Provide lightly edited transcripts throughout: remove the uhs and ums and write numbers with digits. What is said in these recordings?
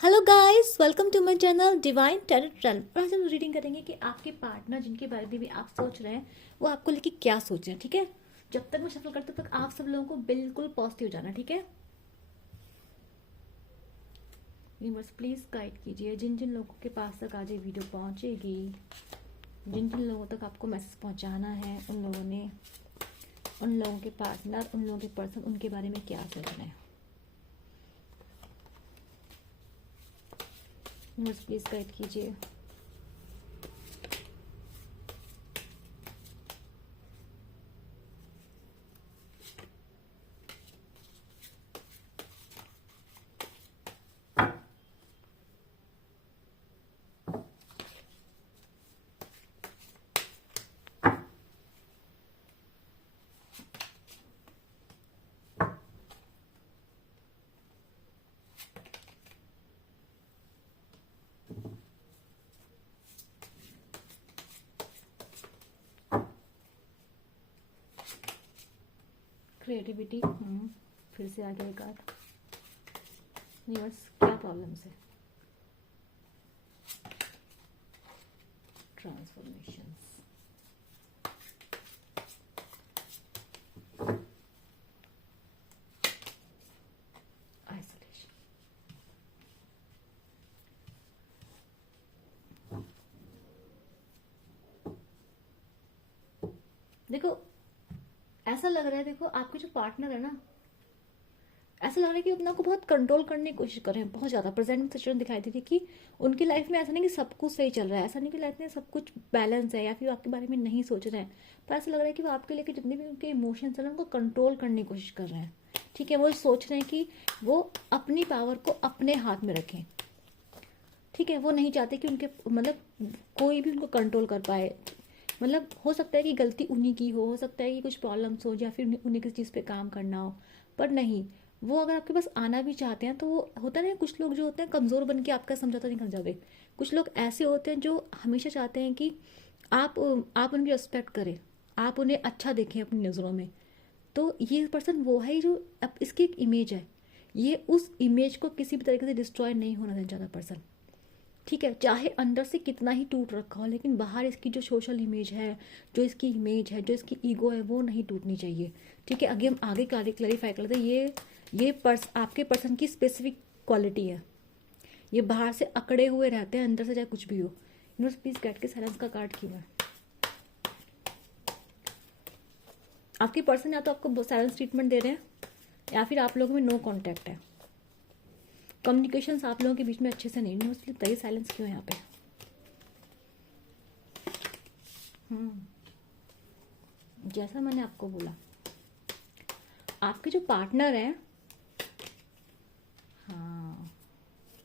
Hello guys, welcome to my channel divine tarot trail. और आज हम रीडिंग करेंगे कि आपके पार्टनर जिनके बारे में भी आप सोच रहे हैं वो आपको लेके क्या सोच रहे हैं। ठीक है, जब तक मैं शफल करती हूँ तब तक आप सब लोगों को बिल्कुल पॉजिटिव जाना। ठीक है, यूनिवर्स प्लीज गाइड कीजिए जिन जिन लोगों के पास तक आज ये वीडियो पहुंचेगी, जिन जिन लोगों तक आपको मैसेज पहुंचाना है, उन लोगों ने, उन लोगों के पार्टनर, उन लोगों के पर्सन, उनके बारे में क्या सोच रहे हैं। यूनिवर्स प्लीज गाइड कीजिए। क्रिएटिविटी, फिर से आ गया एक कार्ड। यूनिवर्स क्या प्रॉब्लम्स है। Transformations, isolation. देखो ऐसा लग रहा है, देखो आपके जो पार्टनर है ना, ऐसा लग रहा है कि अपना को बहुत कंट्रोल करने की कोशिश कर रहे हैं, बहुत ज्यादा। प्रेजेंट में सिचुएशन दिखाई दे रही है कि उनकी लाइफ में ऐसा नहीं कि सब कुछ सही चल रहा है, ऐसा नहीं कि लाइफ में सब कुछ बैलेंस है, या फिर आपके बारे में नहीं सोच रहे हैं। पर ऐसा लग रहा है कि वो आपके लेके जितने भी उनके इमोशंस हैं उनको कंट्रोल करने की कोशिश कर रहे हैं। ठीक है, वो सोच रहे हैं कि वो अपनी पावर को अपने हाथ में रखें। ठीक है, वो नहीं चाहते कि उनके मतलब कोई भी उनको कंट्रोल कर पाए। मतलब हो सकता है कि गलती उन्हीं की हो सकता है कि कुछ प्रॉब्लम्स हो, या फिर उन्हें किसी चीज़ पे काम करना हो। पर नहीं, वो अगर आपके पास आना भी चाहते हैं तो वो होता है ना, कुछ लोग जो होते हैं कमज़ोर बन के आपका समझौता नहीं कर जाते। कुछ लोग ऐसे होते हैं जो हमेशा चाहते हैं कि आप उनकी रिस्पेक्ट करें, आप उन्हें अच्छा देखें अपनी नज़रों में। तो ये पर्सन वो है जो अब इसकी एक इमेज है, ये उस इमेज को किसी भी तरीके से डिस्ट्रॉय नहीं होना देना चाहता पर्सन। ठीक है, चाहे अंदर से कितना ही टूट रखा हो, लेकिन बाहर इसकी जो सोशल इमेज है, जो इसकी इमेज है, जो इसकी ईगो है, वो नहीं टूटनी चाहिए। ठीक है, आगे हम आगे क्लैरिफाई करते हैं। ये आपके पर्सन की स्पेसिफिक क्वालिटी है। ये बाहर से अकड़े हुए रहते हैं, अंदर से चाहे कुछ भी हो। यूनिवर्स प्लीज गेट के साइलेंस का कार्ड क्यों है। आपके पर्सन या तो आपको साइलेंस ट्रीटमेंट दे रहे हैं, या फिर आप लोगों में नो कॉन्टैक्ट है, कम्युनिकेशन आप लोगों के बीच में अच्छे से नहीं। यूनिवर्स बताइए साइलेंस क्यों है यहाँ पे। जैसा मैंने आपको बोला, आपके जो पार्टनर है, हाँ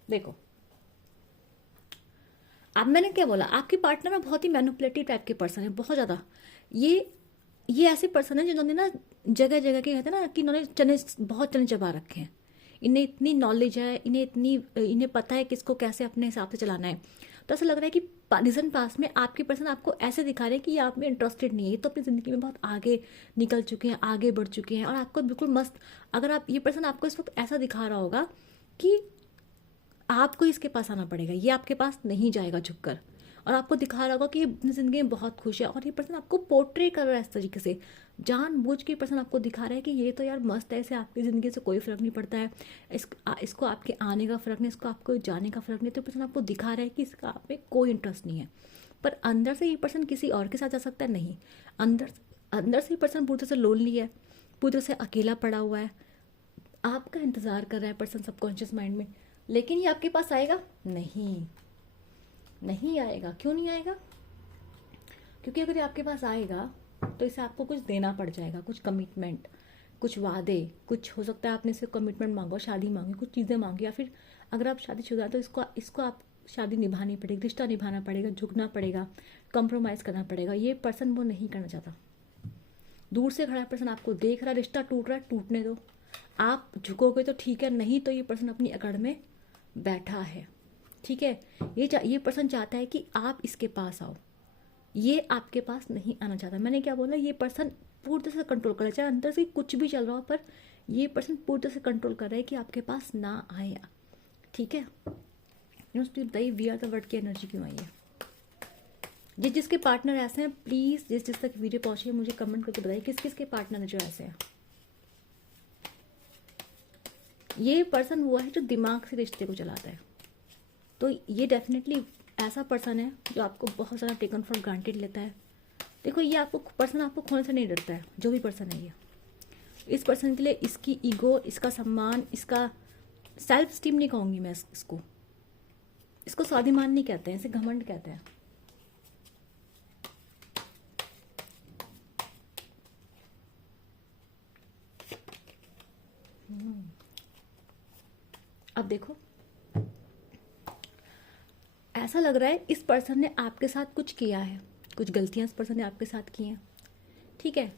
देखो, अब मैंने क्या बोला, आपके पार्टनर में बहुत ही मैनिपुलेटिव टाइप के पर्सन है, बहुत ज़्यादा। ये ऐसे पर्सन है जिन्होंने ना जगह जगह के कहते हैं ना कि इन्होंने बहुत चने चबा रखे हैं। इन्हें इतनी नॉलेज है, इन्हें पता है किसको कैसे अपने हिसाब से चलाना है। तो ऐसा लग रहा है कि रीजन पास में आपके पर्सन आपको ऐसे दिखा रहे हैं कि ये आप में इंटरेस्टेड नहीं है, ये तो अपनी ज़िंदगी में बहुत आगे निकल चुके हैं, आगे बढ़ चुके हैं, और आपको बिल्कुल मस्त। अगर आप ये पर्सन आपको इस वक्त ऐसा दिखा रहा होगा कि आपको इसके पास आना पड़ेगा, ये आपके पास नहीं जाएगा झुककर, और आपको दिखा रहा होगा कि ये अपनी ज़िंदगी में बहुत खुश है। और ये पर्सन आपको पोर्ट्रे कर रहा है इस तरीके से, जानबूझ के पर्सन आपको दिखा रहा है कि ये तो यार मस्त है, इसे आपकी ज़िंदगी से कोई फ़र्क नहीं पड़ता है, इसको आपके आने का फ़र्क नहीं, इसको आपको जाने का फ़र्क नहीं। तो पर्सन आपको दिखा रहा है कि इसका आप में कोई इंटरेस्ट नहीं है। पर अंदर से ये पर्सन किसी और के साथ जा सकता है, नहीं। अंदर अंदर से ये पर्सन पूरी तरह से लोनली है, पूरी तरह से अकेला पड़ा हुआ है, आपका इंतज़ार कर रहा है पर्सन सबकॉन्शियस माइंड में। लेकिन ये आपके पास आएगा नहीं, नहीं आएगा। क्यों नहीं आएगा? क्योंकि अगर ये आपके पास आएगा तो इसे आपको कुछ देना पड़ जाएगा, कुछ कमिटमेंट, कुछ वादे। कुछ हो सकता है आपने इससे कमिटमेंट मांगो, शादी मांगी, कुछ चीज़ें मांगी, या फिर अगर आप शादीशुदा हैं तो इसको इसको आप शादी निभानी पड़ेगी, रिश्ता निभाना पड़ेगा, झुकना पड़ेगा, कॉम्प्रोमाइज़ करना पड़ेगा। ये पर्सन वो नहीं करना चाहता। दूर से खड़ा पर्सन आपको देख रहा, रिश्ता टूट रहा है, टूटने दो। आप झुकोगे तो ठीक है, नहीं तो ये पर्सन अपनी अकड़ में बैठा है। ठीक है, ये पर्सन चाहता है कि आप इसके पास आओ, ये आपके पास नहीं आना चाहता। मैंने क्या बोला, ये पर्सन पूरी तरह से कंट्रोल कर रहा है, चाहे अंदर से कुछ भी चल रहा हो, पर ये पर्सन पूरी तरह से कंट्रोल कर रहा है कि आपके पास ना आए। ठीक है, प्लीज बताइए वी आर द वर्ड की एनर्जी क्यों आई है। जिस जिसके पार्टनर ऐसे हैं प्लीज, जिस जिस तक वीडियो पहुंची है मुझे कमेंट करके बताइए किस किस के पार्टनर है जो ऐसे हैं। ये पर्सन वो है जो दिमाग से रिश्ते को चलाता है, तो ये डेफिनेटली ऐसा पर्सन है जो आपको बहुत ज़्यादा टेकन फॉर ग्रांटेड लेता है। देखो ये आपको पर्सन आपको खोने से नहीं डरता है, जो भी पर्सन है ये, इस पर्सन के लिए इसकी ईगो, इसका सम्मान, इसका सेल्फ स्टीम नहीं कहूँगी मैं इसको स्वाभिमान नहीं कहते हैं, इसे घमंड कहते हैं। अब देखो ऐसा लग रहा है इस पर्सन ने आपके साथ कुछ किया है, कुछ गलतियां इस पर्सन ने आपके साथ की हैं, ठीक है।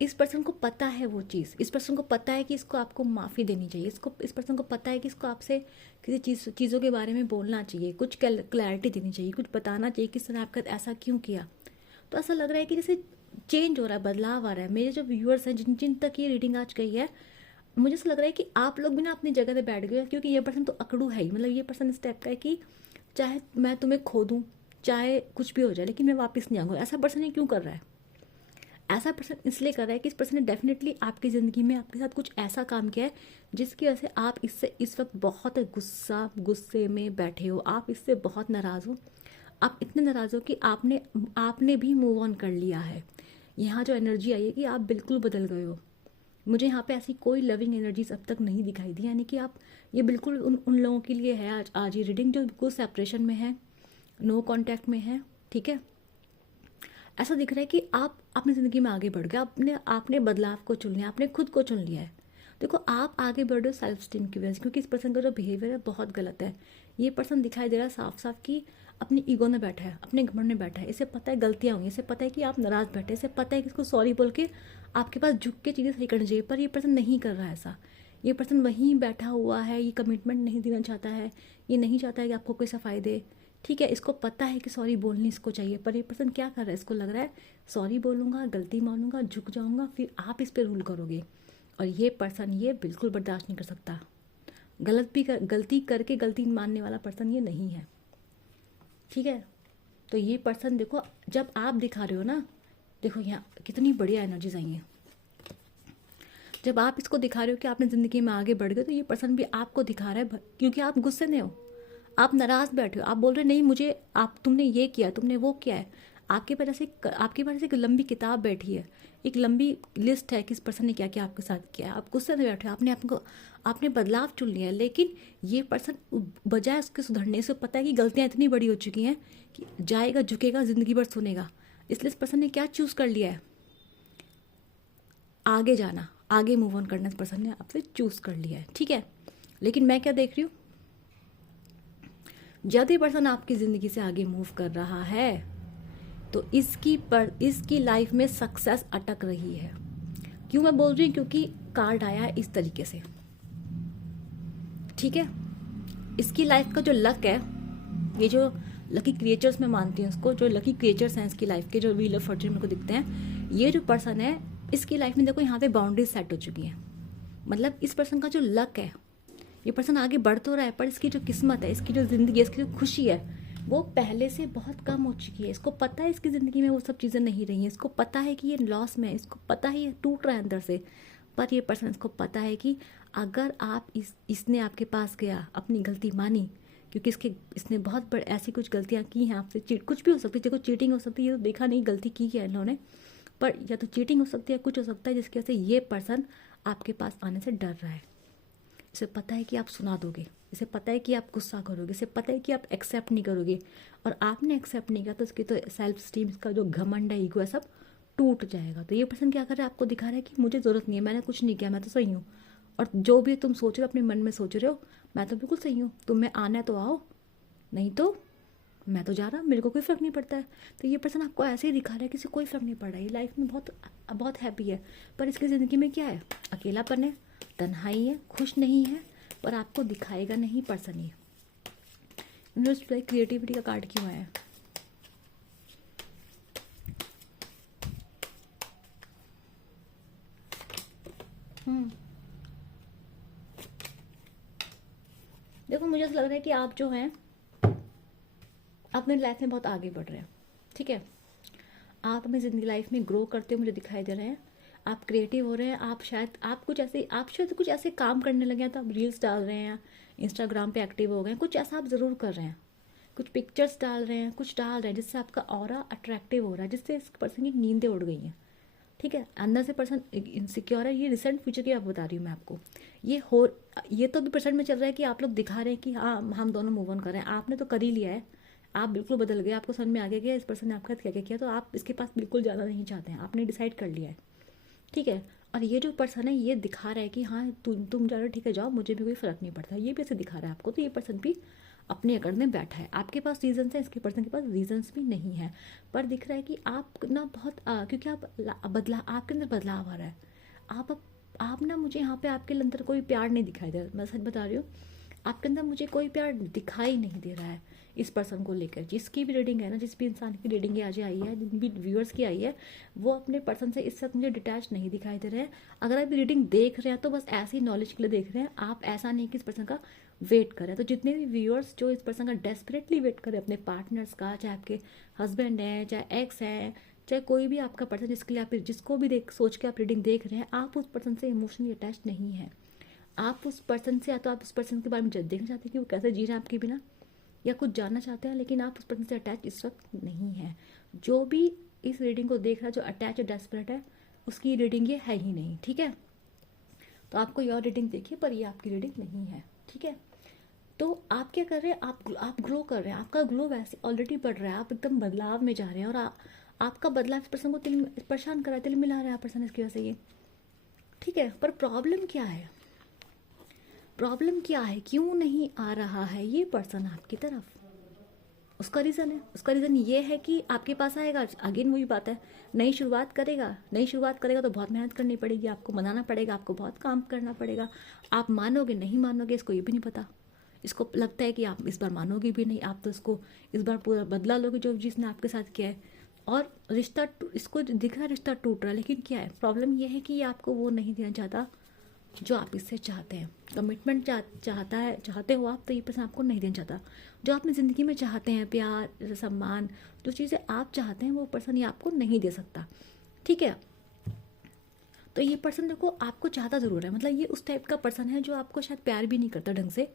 इस पर्सन को पता है वो चीज़, इस पर्सन को पता है कि इसको आपको माफ़ी देनी चाहिए, इस पर्सन को पता है कि इसको आपसे किसी चीज़ों के बारे में बोलना चाहिए, कुछ क्लैरिटी देनी चाहिए, कुछ बताना चाहिए कि इसने आपका ऐसा क्यों किया। तो ऐसा लग रहा है कि जैसे चेंज हो रहा है, बदलाव आ रहा है। मेरे जो व्यूअर्स हैं जिन जिन तक ये रीडिंग आज गई है, मुझे ऐसा लग रहा है कि आप लोग भी ना अपनी जगह पे बैठ गए, क्योंकि ये पर्सन तो अकड़ू है ही। मतलब ये पर्सन इस टाइप का है कि चाहे मैं तुम्हें खो दूँ, चाहे कुछ भी हो जाए, लेकिन मैं वापस नहीं आऊँगा। ऐसा पर्सन ये क्यों कर रहा है? ऐसा पर्सन इसलिए कर रहा है कि इस पर्सन ने डेफिनेटली आपकी ज़िंदगी में आपके साथ कुछ ऐसा काम किया है जिसकी वजह से आप इससे इस वक्त बहुत गुस्से में बैठे हो, आप इससे बहुत नाराज़ हो। आप इतने नाराज़ हो कि आपने भी मूव ऑन कर लिया है। यहाँ जो एनर्जी आई है कि आप बिल्कुल बदल गए हो। मुझे यहाँ पे ऐसी कोई लविंग एनर्जीज अब तक नहीं दिखाई दी, यानी कि आप ये बिल्कुल उन लोगों के लिए है आज ये रीडिंग जो बिल्कुल सेपरेशन में है, नो कॉन्टैक्ट में है, ठीक है। ऐसा दिख रहा है कि आप अपनी ज़िंदगी में आगे बढ़ गए, आपने बदलाव को चुन लिया, आपने खुद को चुन लिया है। देखो आप आगे बढ़ रहे हो सेल्फ स्टीम की वजह से, क्योंकि इस पर्सन का जो बिहेवियर है बहुत गलत है। ये पर्सन दिखाई दे रहा है साफ साफ कि अपनी ईगो में बैठा है, अपने घमंड में बैठा है। इसे पता है गलतियाँ हुई, इसे पता है कि आप नाराज़ बैठे, इसे पता है कि इसको सॉरी बोल के आपके पास झुक के चीज़ें सही करनी चाहिए, पर ये पर्सन नहीं कर रहा है ऐसा। ये पर्सन वहीं बैठा हुआ है, ये कमिटमेंट नहीं देना चाहता है, ये नहीं चाहता है कि आपको कोई सफाई दे, ठीक है। इसको पता है कि सॉरी बोलनी इसको चाहिए, पर ये पर्सन क्या कर रहा है, इसको लग रहा है सॉरी बोलूँगा, गलती मानूंगा, झुक जाऊँगा, फिर आप इस पर रूल करोगे। और ये पर्सन ये बिल्कुल बर्दाश्त नहीं कर सकता। गलती करके गलती मानने वाला पर्सन ये नहीं है, ठीक है। तो ये पर्सन देखो जब आप दिखा रहे हो ना, देखो यहाँ कितनी बढ़िया एनर्जीज आई हैं। जब आप इसको दिखा रहे हो कि आपने ज़िंदगी में आगे बढ़ गए, तो ये पर्सन भी आपको दिखा रहा है, क्योंकि आप गुस्से में हो, आप नाराज़ बैठे हो, आप बोल रहे नहीं मुझे, तुमने ये किया, तुमने वो किया है। आपके पास एक लंबी किताब बैठी है, एक लंबी लिस्ट है कि इस पर्सन ने क्या क्या आपके साथ किया है। आप गुस्से में बैठे हो, आपने बदलाव चुन लिया है, लेकिन ये पर्सन बजाय उसके सुधरने से पता है कि गलतियाँ इतनी बड़ी हो चुकी हैं कि जाएगा, झुकेगा, ज़िंदगी भर सुनेगा। इसलिए इस पर्सन ने क्या चूज़ कर लिया है, आगे जाना, आगे मूव ऑन करना इस पर्सन ने आपसे चूज़ कर लिया है, ठीक है। लेकिन मैं क्या देख रही हूँ, जब ये पर्सन आपकी ज़िंदगी से आगे मूव कर रहा है तो इसकी लाइफ में सक्सेस अटक रही है। क्यों मैं बोल रही हूँ, क्योंकि कार्ड आया है इस तरीके से, ठीक है। इसकी लाइफ का जो लक है, ये जो लकी क्रिएचर्स में मानती हूँ उसको, जो लकी क्रिएचर्स हैं इसकी लाइफ के, जो व्हील ऑफ फॉर्च्यून मेरे को दिखते हैं, ये जो पर्सन है इसकी लाइफ में देखो यहाँ पे बाउंड्रीज सेट हो चुकी हैं। मतलब इस पर्सन का जो लक है, ये पर्सन आगे बढ़ तो रहा है, पर इसकी जो किस्मत है, इसकी जो ज़िंदगी है, इसकी जो खुशी है, वो पहले से बहुत कम हो चुकी है। इसको पता है इसकी ज़िंदगी में वो सब चीज़ें नहीं रही हैं, इसको पता है कि ये लॉस में है, इसको पता है ये टूट रहा है अंदर से। पर ये पर्सन इसको पता है कि अगर आप इसने आपके पास गया, अपनी गलती मानी, क्योंकि इसने बहुत बड़ी ऐसी कुछ गलतियाँ की हैं आपसे, कुछ भी हो सकती है, देखो चीटिंग हो सकती है, ये तो देखा नहीं गलती की है इन्होंने, पर या तो चीटिंग हो सकती है, कुछ हो सकता है जिसकी वजह से ये पर्सन आपके पास आने से डर रहा है। इसे पता है कि आप सुना दोगे, इसे पता है कि आप गुस्सा करोगे, इसे पता है कि आप एक्सेप्ट नहीं करोगे, और आपने एक्सेप्ट नहीं किया तो इसकी तो सेल्फ स्टीम का जो घमंड है, ईगो है, सब टूट जाएगा। तो ये पर्सन क्या कर रहा है, आपको दिखा रहा है कि मुझे ज़रूरत नहीं है, मैंने कुछ नहीं किया, मैं तो सही हूँ, और जो भी तुम सोच रहे हो अपने मन में सोच रहे हो, मैं तो बिल्कुल सही हूँ, तुम्हें आना है तो आओ, नहीं तो मैं तो जा रहा, मेरे को कोई फ़र्क नहीं पड़ता है। तो ये पर्सन आपको ऐसे ही दिखा रहा है, किसी कोई फ़र्क नहीं पड़ रहा है, ये लाइफ में बहुत हैप्पी है, पर इसकी ज़िंदगी में क्या है, अकेलापन है, तन्हाई है, खुश नहीं है, पर आपको दिखाएगा नहीं पर्सन ये। यूनिवर्स क्रिएटिविटी का कार्ड क्यों आया है? देखो मुझे ऐसा लग रहा है कि आप जो हैं अपने लाइफ में बहुत आगे बढ़ रहे हैं, ठीक है। आप अपनी ज़िंदगी लाइफ में ग्रो करते हुए मुझे दिखाई दे रहे हैं। आप क्रिएटिव हो रहे हैं। आप शायद कुछ ऐसे काम करने लगे हैं, तो आप रील्स डाल रहे हैं, इंस्टाग्राम पे एक्टिव हो गए हैं, कुछ ऐसा आप ज़रूर कर रहे हैं। कुछ पिक्चर्स डाल रहे हैं, कुछ डाल रहे हैं जिससे आपका ऑरा अट्रैक्टिव हो रहा है, जिससे इस पर्सन की नींदें उड़ गई हैं, ठीक है। अंदर से पर्सन इनसिक्योर है। ये रिसेंट फ्यूचर की आप बता रही हूँ मैं आपको। ये तो अभी परसेंट में चल रहा है कि आप लोग दिखा रहे हैं कि हाँ हम दोनों मूव ऑन कर रहे हैं। आपने तो कर ही लिया है, आप बिल्कुल बदल गए, आपको समझ में आ गया इस पर्सन ने आपके साथ क्या क्या किया, तो आप इसके पास बिल्कुल ज़्यादा नहीं चाहते हैं, आपने डिसाइड कर लिया है, ठीक है। और ये जो पर्सन है ये दिखा रहा है कि हाँ तुम जा रहे हो, ठीक है जाओ, मुझे भी कोई फ़र्क नहीं पड़ता, ये भी ऐसे दिखा रहा है आपको। तो ये पर्सन भी अपने अकड़ में बैठा है। आपके पास रीजंस है, इसके पर्सन के पास रीजंस भी नहीं है, पर दिख रहा है कि आप ना बहुत क्योंकि आपके अंदर बदलाव आ रहा है। आप ना, मुझे यहाँ पे आपके अंदर कोई प्यार नहीं दिखाई दे रहा, मैं सच बता रही हूँ। आपके अंदर मुझे कोई प्यार दिखाई नहीं दे रहा है इस पर्सन को लेकर। जिसकी भी रीडिंग है ना, जिस भी इंसान की रीडिंग आज आई है, जिन भी व्यूअर्स की आई है, वो अपने पर्सन से इस वक्त मुझे डिटैच नहीं दिखाई दे रहे हैं। अगर आप रीडिंग देख रहे हैं तो बस ऐसी नॉलेज के लिए देख रहे हैं, आप ऐसा नहीं कि इस पर्सन का वेट करें। तो जितने भी व्यूअर्स जो इस पर्सन का डेस्परेटली वेट करें अपने पार्टनर्स का, चाहे आपके हस्बैंड हैं, चाहे एक्स हैं, चाहे कोई भी आपका पर्सन जिसके लिए आप जिसको भी सोच के आप रीडिंग देख रहे हैं, आप उस पर्सन से इमोशनली अटैच नहीं है। आप उस पर्सन से, या तो आप उस पर्सन के बारे में देखना चाहते हैं कि वो कैसे जी रहे हैं आपके बिना, या कुछ जानना चाहते हैं, लेकिन आप उस पर्सन से अटैच इस वक्त नहीं है। जो भी इस रीडिंग को देख रहा है, जो अटैच और डेस्परेट है, उसकी रीडिंग ये है ही नहीं, ठीक है। तो आपको ये और रीडिंग देखिए, पर ये आपकी रीडिंग नहीं है, ठीक है। तो आप क्या कर रहे हैं, आप ग्रो कर रहे हैं, आपका ग्लो वैसे ऑलरेडी बढ़ रहा है, आप एकदम बदलाव में जा रहे हैं। और आपका बदलाव इस पर्सन को परेशान कर रहा है, तिल मिला रहा है पर्सन इसकी वजह से ये, ठीक है। पर प्रॉब्लम क्या है, क्यों नहीं आ रहा है ये पर्सन आपकी तरफ? उसका रीज़न ये है कि आपके पास आएगा, अगेन वही बात है, नई शुरुआत करेगा तो बहुत मेहनत करनी पड़ेगी, आपको मनाना पड़ेगा, आपको बहुत काम करना पड़ेगा। आप मानोगे नहीं मानोगे इसको ये भी नहीं पता। इसको लगता है कि आप इस बार मानोगे भी नहीं, आप तो इसको इस बार पूरा बदला लोगे जो जिसने आपके साथ किया है। और इसको दिख रहा है रिश्ता टूट रहा है, लेकिन क्या है प्रॉब्लम ये है कि ये आपको वो नहीं देना चाहता जो आप इससे चाहते हैं। कमिटमेंट चाहते हो आप, तो ये पर्सन आपको नहीं देना चाहता। जो अपनी ज़िंदगी में चाहते हैं, प्यार, सम्मान, जो चीज़ें आप चाहते हैं, वो पर्सन ये आपको नहीं दे सकता, ठीक है। तो ये पर्सन देखो आपको चाहता ज़रूर है, मतलब ये उस टाइप का पर्सन है जो आपको शायद प्यार भी नहीं करता ढंग से,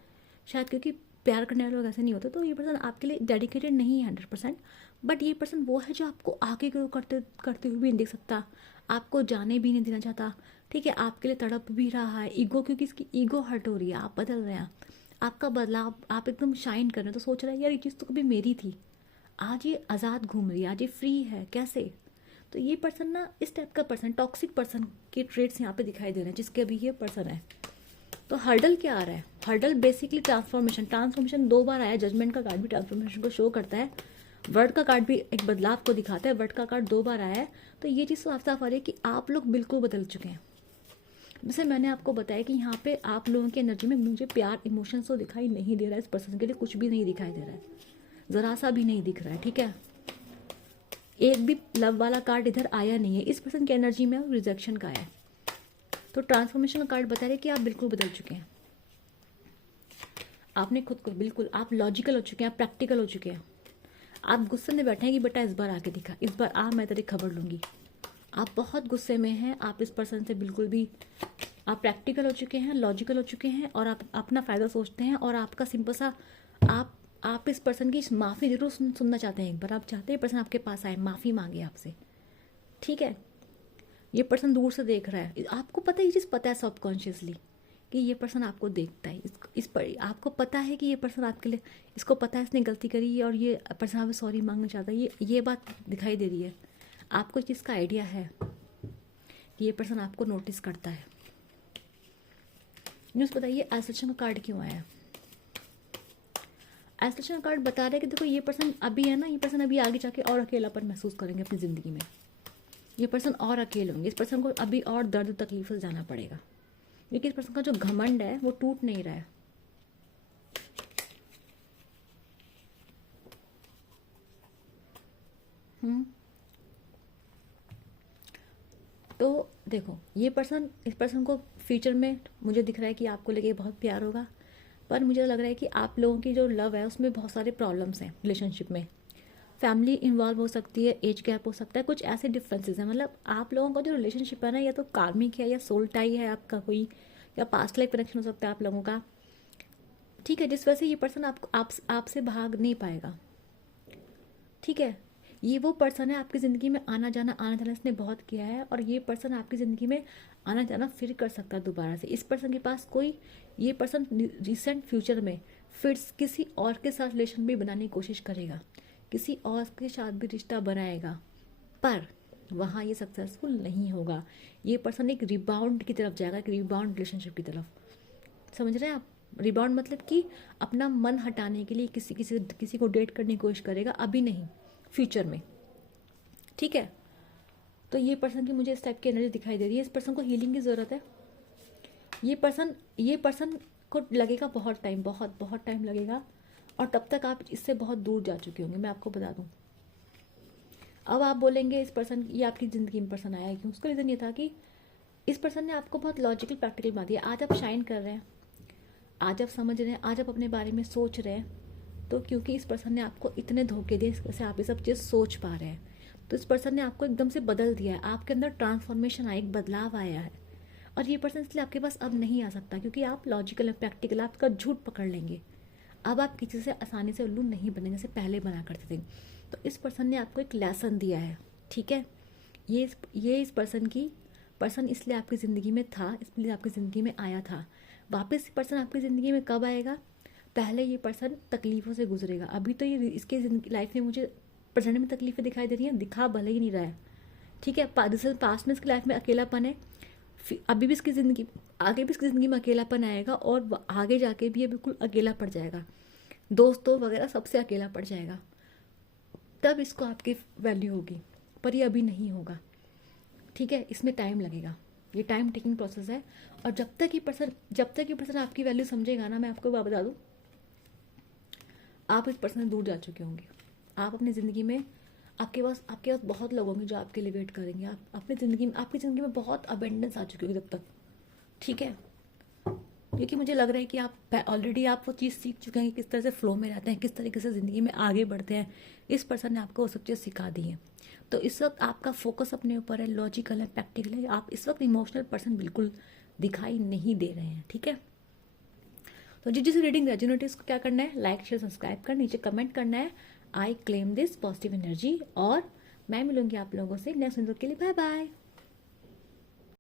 शायद क्योंकि प्यार करने वाले लोग ऐसे नहीं होते। तो ये पर्सन आपके लिए डेडिकेटेड नहीं है 100%। बट ये पर्सन वो है जो आपको आगे ग्रो करते करते हुए भी नहीं देख सकता, आपको जाने भी नहीं देना चाहता, ठीक है। आपके लिए तड़प भी रहा है, ईगो, क्योंकि इसकी ईगो हर्ट हो रही है, आप बदल रहे हैं, आपका बदलाव, आप एकदम शाइन कर रहे हैं, तो सोच रहे हैं यार ये चीज़ तो कभी मेरी थी, आज ये आज़ाद घूम रही है, आज ये फ्री है, कैसे? तो ये पर्सन ना, इस टाइप का पर्सन, टॉक्सिक पर्सन के ट्रेड्स यहाँ पे दिखाई दे रहे हैं जिसके अभी ये पर्सन है। तो हर्डल क्या आ रहा है? हर्डल बेसिकली ट्रांसफॉर्मेशन 2 बार आया। जजमेंट का कार्ड भी ट्रांसफॉर्मेशन को शो करता है, वर्ड का कार्ड भी एक बदलाव को दिखाता है, वर्ड का कार्ड 2 बार आया है। तो ये चीज़ साफ साफ आ रही है कि आप लोग बिल्कुल बदल चुके हैं। जैसे मैंने आपको बताया कि यहाँ पे आप लोगों की एनर्जी में मुझे प्यार, इमोशंस तो दिखाई नहीं दे रहा है, इस पर्सन के लिए कुछ भी नहीं दिखाई दे रहा है, ज़रा सा भी नहीं दिख रहा है, ठीक है। एक भी लव वाला कार्ड इधर आया नहीं है, इस पर्सन की एनर्जी में रिजेक्शन का है। तो ट्रांसफॉर्मेशन का कार्ड बता रहे कि आप बिल्कुल बदल चुके हैं, आपने खुद को बिल्कुल, आप लॉजिकल हो चुके हैं, आप प्रैक्टिकल हो चुके हैं। आप गुस्से में बैठे हैं कि बेटा इस बार आके दिखा, इस बार मैं तेरी खबर लूँगी। आप बहुत गुस्से में हैं, आप इस पर्सन से बिल्कुल भी, आप प्रैक्टिकल हो चुके हैं, लॉजिकल हो चुके हैं, और आप अपना फ़ायदा सोचते हैं। और आपका सिंपल सा, आप इस पर्सन की माफ़ी जरूर सुनना चाहते हैं। एक बार आप चाहते हैं पर्सन आपके पास आए, माफ़ी मांगे आपसे, ठीक है। ये पर्सन दूर से देख रहा है, आपको पता है, ये चीज़ पता है सबकॉन्शियसली कि ये पर्सन आपको देखता है, इस पर आपको पता है कि ये पर्सन आपके लिए, इसको पता है इसने गलती करी है और ये पर्सन आपसे सॉरी मांगना चाहता है, ये बात दिखाई दे रही है। आपको इस चीज़ का आइडिया है कि ये पर्सन आपको नोटिस करता है। न्यूज़ बताइए एसोसिएशन का कार्ड क्यों आया? एसोसिएशन का कार्ड बता रहा है कि देखो ये पर्सन अभी है ना, ये पर्सन अभी आगे जाके और अकेलापन महसूस करेंगे अपनी ज़िंदगी में, ये पर्सन और अकेले होंगे, इस पर्सन को अभी और दर्द तकलीफ से जाना पड़ेगा, क्योंकि इस पर्सन का जो घमंड है वो टूट नहीं रहा है। तो देखो ये पर्सन, इस पर्सन को फ्यूचर में मुझे दिख रहा है कि आपको लेके बहुत प्यार होगा, पर मुझे लग रहा है कि आप लोगों की जो लव है उसमें बहुत सारे प्रॉब्लम्स हैं रिलेशनशिप में। फैमिली इन्वॉल्व हो सकती है, एज गैप हो सकता है, कुछ ऐसे डिफरेंसेस हैं। मतलब आप लोगों का जो रिलेशनशिप है ना, या तो कार्मिक है या सोल टाई है आपका कोई, या पास्ट लाइफ कनेक्शन हो सकता है आप लोगों का, ठीक है, जिस वजह से ये पर्सन आपसे भाग नहीं पाएगा। ठीक है, ये वो पर्सन है आपकी ज़िंदगी में आना जाना इसने बहुत किया है, और ये पर्सन आपकी ज़िंदगी में आना जाना फिर कर सकता है दोबारा से। इस पर्सन के पास कोई, ये पर्सन रिसेंट फ्यूचर में फिर किसी और के साथ रिलेशन भी बनाने की कोशिश करेगा, किसी और के साथ भी रिश्ता बनाएगा, पर वहाँ ये सक्सेसफुल नहीं होगा। ये पर्सन एक रिबाउंड की तरफ जाएगा, एक रिबाउंड रिलेशनशिप की तरफ। समझ रहे हैं आप? रिबाउंड मतलब कि अपना मन हटाने के लिए किसी को डेट करने की कोशिश करेगा, अभी नहीं, फ्यूचर में। ठीक है, तो ये पर्सन की मुझे इस टाइप की एनर्जी दिखाई दे रही है। इस पर्सन को हीलिंग की ज़रूरत है। ये पर्सन को लगेगा बहुत टाइम, बहुत बहुत टाइम लगेगा, और तब तक आप इससे बहुत दूर जा चुके होंगे, मैं आपको बता दूं। अब आप बोलेंगे इस पर्सन, ये आपकी ज़िंदगी में पर्सन आया क्यों? उसका रीज़न ये था कि इस पर्सन ने आपको बहुत लॉजिकल प्रैक्टिकल बना दिया। आज आप शाइन कर रहे हैं, आज आप समझ रहे हैं, आज आप अपने बारे में सोच रहे हैं, तो क्योंकि इस पर्सन ने आपको इतने धोखे दिए, इस वजह से आप ये सब चीज़ सोच पा रहे हैं। तो इस पर्सन ने आपको एकदम से बदल दिया है, आपके अंदर ट्रांसफॉर्मेशन आया, एक बदलाव आया है। और ये पर्सन इसलिए आपके पास अब नहीं आ सकता, क्योंकि आप लॉजिकल है, प्रैक्टिकल, आपका झूठ पकड़ लेंगे। अब आप किसी से आसानी से उल्लू नहीं बनेंगे जैसे पहले बना करते थे। तो इस पर्सन ने आपको एक लेसन दिया है। ठीक है, ये इस पर्सन इसलिए आपकी ज़िंदगी में था, इसलिए आपकी ज़िंदगी में आया था। वापस ये पर्सन आपकी ज़िंदगी में कब आएगा? पहले ये पर्सन तकलीफ़ों से गुजरेगा। अभी तो ये इसके लाइफ में मुझे प्रेजेंट में तकलीफ़ें दिखाई दे रही हैं, दिखा भले ही नहीं रहा है। ठीक है, पास्ट में इसकी लाइफ में अकेलापन है, अभी भी इसकी ज़िंदगी, आगे भी इसकी ज़िंदगी में अकेलापन आएगा, और आगे जाके भी ये बिल्कुल अकेला पड़ जाएगा, दोस्तों वगैरह सबसे अकेला पड़ जाएगा। तब इसको आपकी वैल्यू होगी, पर ये अभी नहीं होगा। ठीक है, इसमें टाइम लगेगा, ये टाइम टेकिंग प्रोसेस है। और जब तक ये पर्सन आपकी वैल्यू समझेगा ना, मैं आपको बात बता दूँ, आप इस पर्सन से दूर जा चुके होंगे। आप अपनी ज़िंदगी में, आपके पास बहुत लोग होंगे जो आपके लिए वेट करेंगे। आप अपनी आपकी ज़िंदगी में बहुत अबेंडेंस आ चुकी होगी तब तक। ठीक है, क्योंकि मुझे लग रहा है कि आप ऑलरेडी आप वो चीज़ सीख चुके हैं कि किस तरह से फ्लो में रहते हैं, किस तरीके से ज़िंदगी में आगे बढ़ते हैं। इस पर्सन ने आपको वो सब चीज़ सिखा दी है। तो इस वक्त आपका फोकस अपने ऊपर है, लॉजिकल है, प्रैक्टिकल है। आप इस वक्त इमोशनल पर्सन बिल्कुल दिखाई नहीं दे रहे हैं। ठीक है, तो जिस रीडिंग रेजोनेट इसको क्या करना है, लाइक शेयर सब्सक्राइब कर, नीचे कमेंट करना है I claim this positive energy. और मैं मिलूंगी आप लोगों से नेक्स्ट वीडियो के लिए। Bye bye.